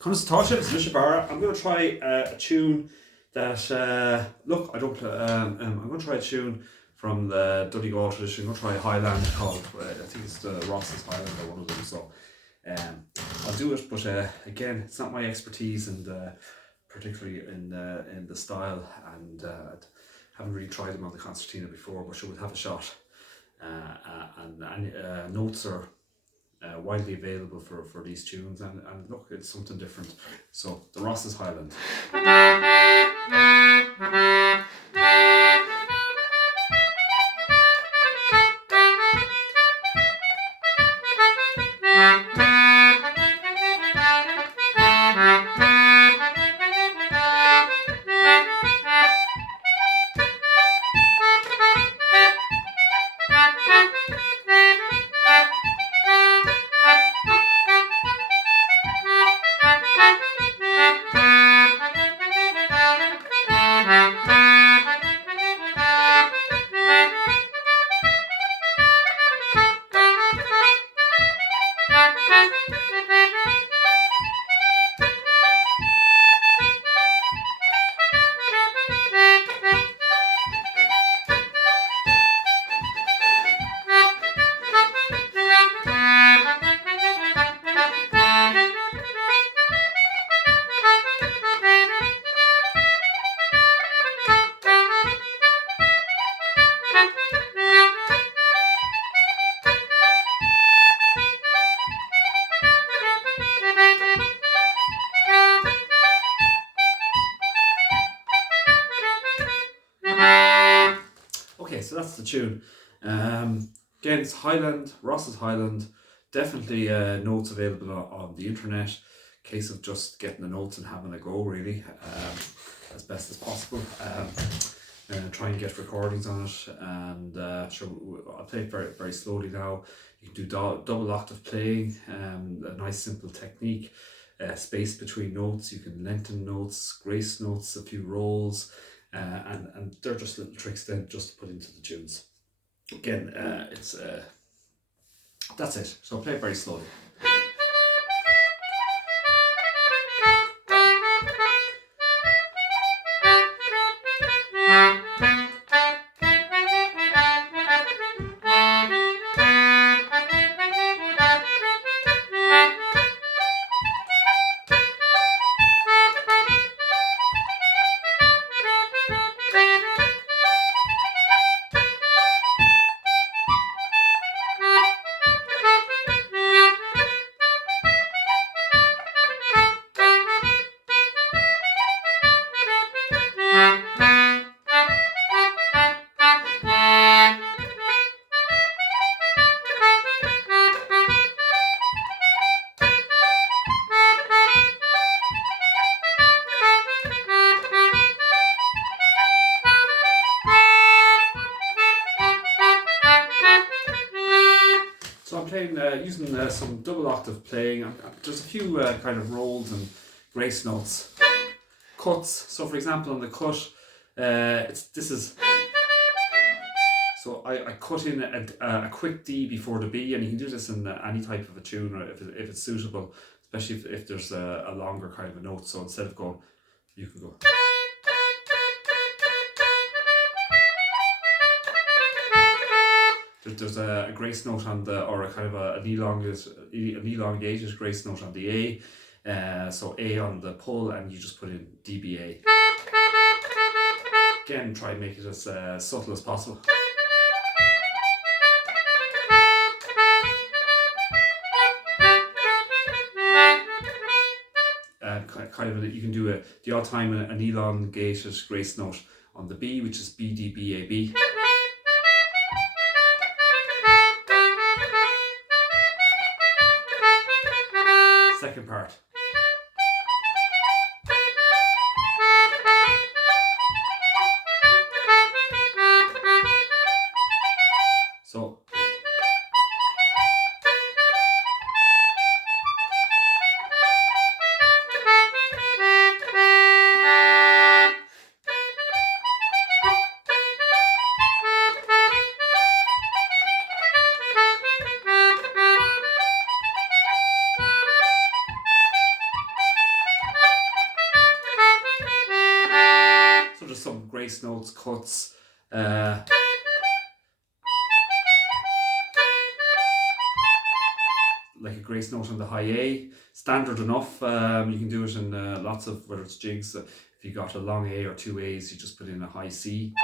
Comes to Tasha, it's Bishop Barra. I'm going to try a tune that, look, I don't, I'm going to try a tune from the Dudley Gaul tradition. I'm going to try a highland called, I think it's the Ross's Highland or one of them. So I'll do it, but again, it's not my expertise, and particularly in the style, and I haven't really tried them on the concertina before, but sure, we'll have a shot. And notes are widely available for these tunes, and look, it's something different. So the Ross's Highland. Okay, so that's the tune. Again, it's Highland, Ross's Highland. Definitely notes available on the internet. Case of just getting the notes and having a go, really, as best as possible. Try and get recordings on it, and sure, I'll play it very, very slowly now. You can do double octave playing, a nice simple technique. Space between notes, you can lengthen notes, grace notes, a few rolls. And they're just little tricks then just to put into the tunes. Again, it's that's it. So I'll play it very slowly. So I'm playing using some double octave playing. There's a few kind of rolls and grace notes, cuts. So for example, on the cut, this is. So I cut in a quick D before the B, and you can do this in any type of a tune, or if it's suitable, especially if there's a longer kind of a note. So instead of going, you can go. There's a grace note on the, or a kind of an elongated grace note on the A. So A on the pull, and you just put in DBA. Again, try and make it as subtle as possible. Kind of you can do the odd time an elongated grace note on the B, which is B D B A B. Second part. So grace notes, cuts. Uh, like a grace note on the high A, standard enough. You can do it in lots of, whether it's jigs. If you got a long A or two A's, you just put in a high C.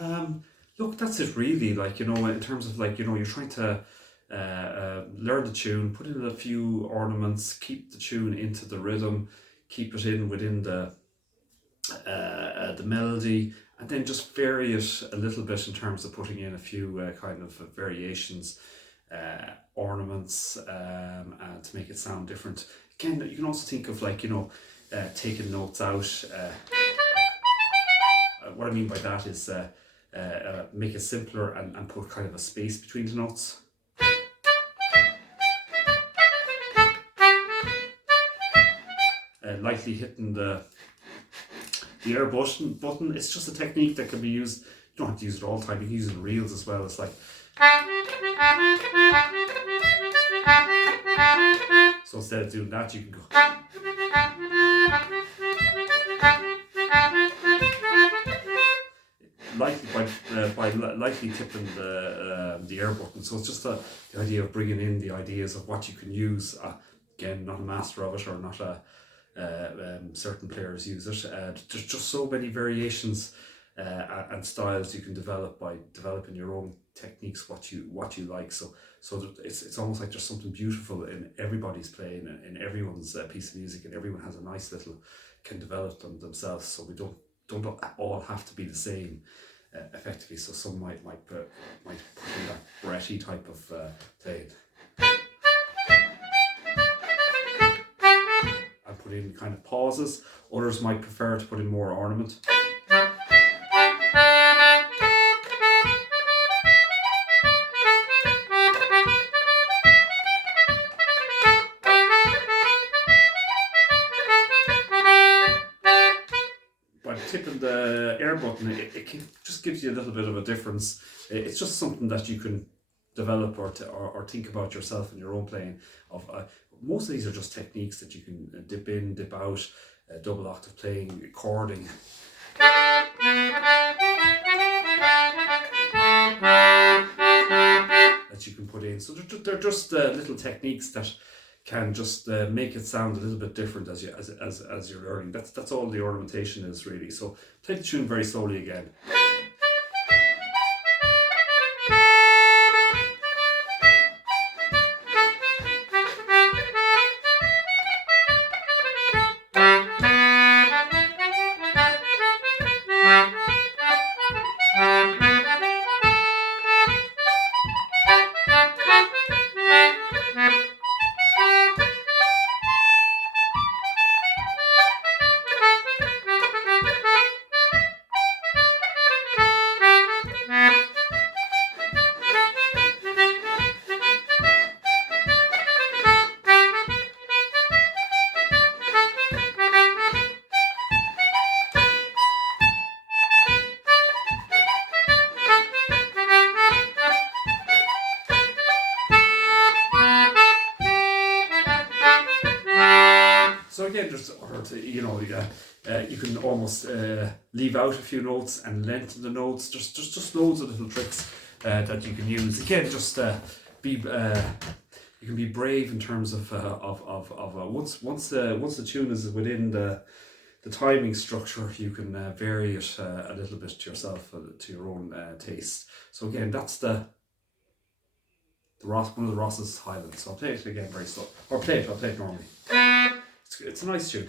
And look, that's it really. Like, in terms of like, you're trying to learn the tune, put in a few ornaments, keep the tune into the rhythm, keep it in within the melody, and then just vary it a little bit in terms of putting in a few kind of variations, ornaments, to make it sound different. Again, you can also think of like, taking notes out. What I mean by that is make it simpler and put kind of a space between the notes. Lightly hitting the air button. It's just a technique that can be used. You don't have to use it all the time. You can use it in reels as well. It's like, so instead of doing that, you can go lightly by lightly tipping the air button. So it's just the idea of bringing in the ideas of what you can use. Again, not a master of it, or not a certain players use it. There's just so many variations and styles you can develop by developing your own techniques, what you like. So it's almost like there's something beautiful in everybody's playing, in everyone's piece of music, and everyone has a nice little, can develop them themselves. So we don't all have to be the same. Effectively, so some might put in that bretty type of playing, and put in kind of pauses. Others might prefer to put in more ornament. By tipping the air button, it just gives you a little bit of a difference. It's just something that you can develop or think about yourself in your own playing. Most of these are just techniques that you can dip in, dip out, double octave playing, chording. That you can put in. So they're just little techniques that can just make it sound a little bit different as you're learning. That's all the ornamentation is really. So play the tune very slowly again. So again, just you can almost leave out a few notes and lengthen the notes. Just loads of little tricks that you can use. Again, just you can be brave in terms of once the tune is within the timing structure, you can vary it a little bit to yourself, to your own taste. So again, that's one of the Ross's highlands. So I'll play it again very slow, or I'll play it normally. It's a nice tune.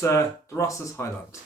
that's the Ross's Highland.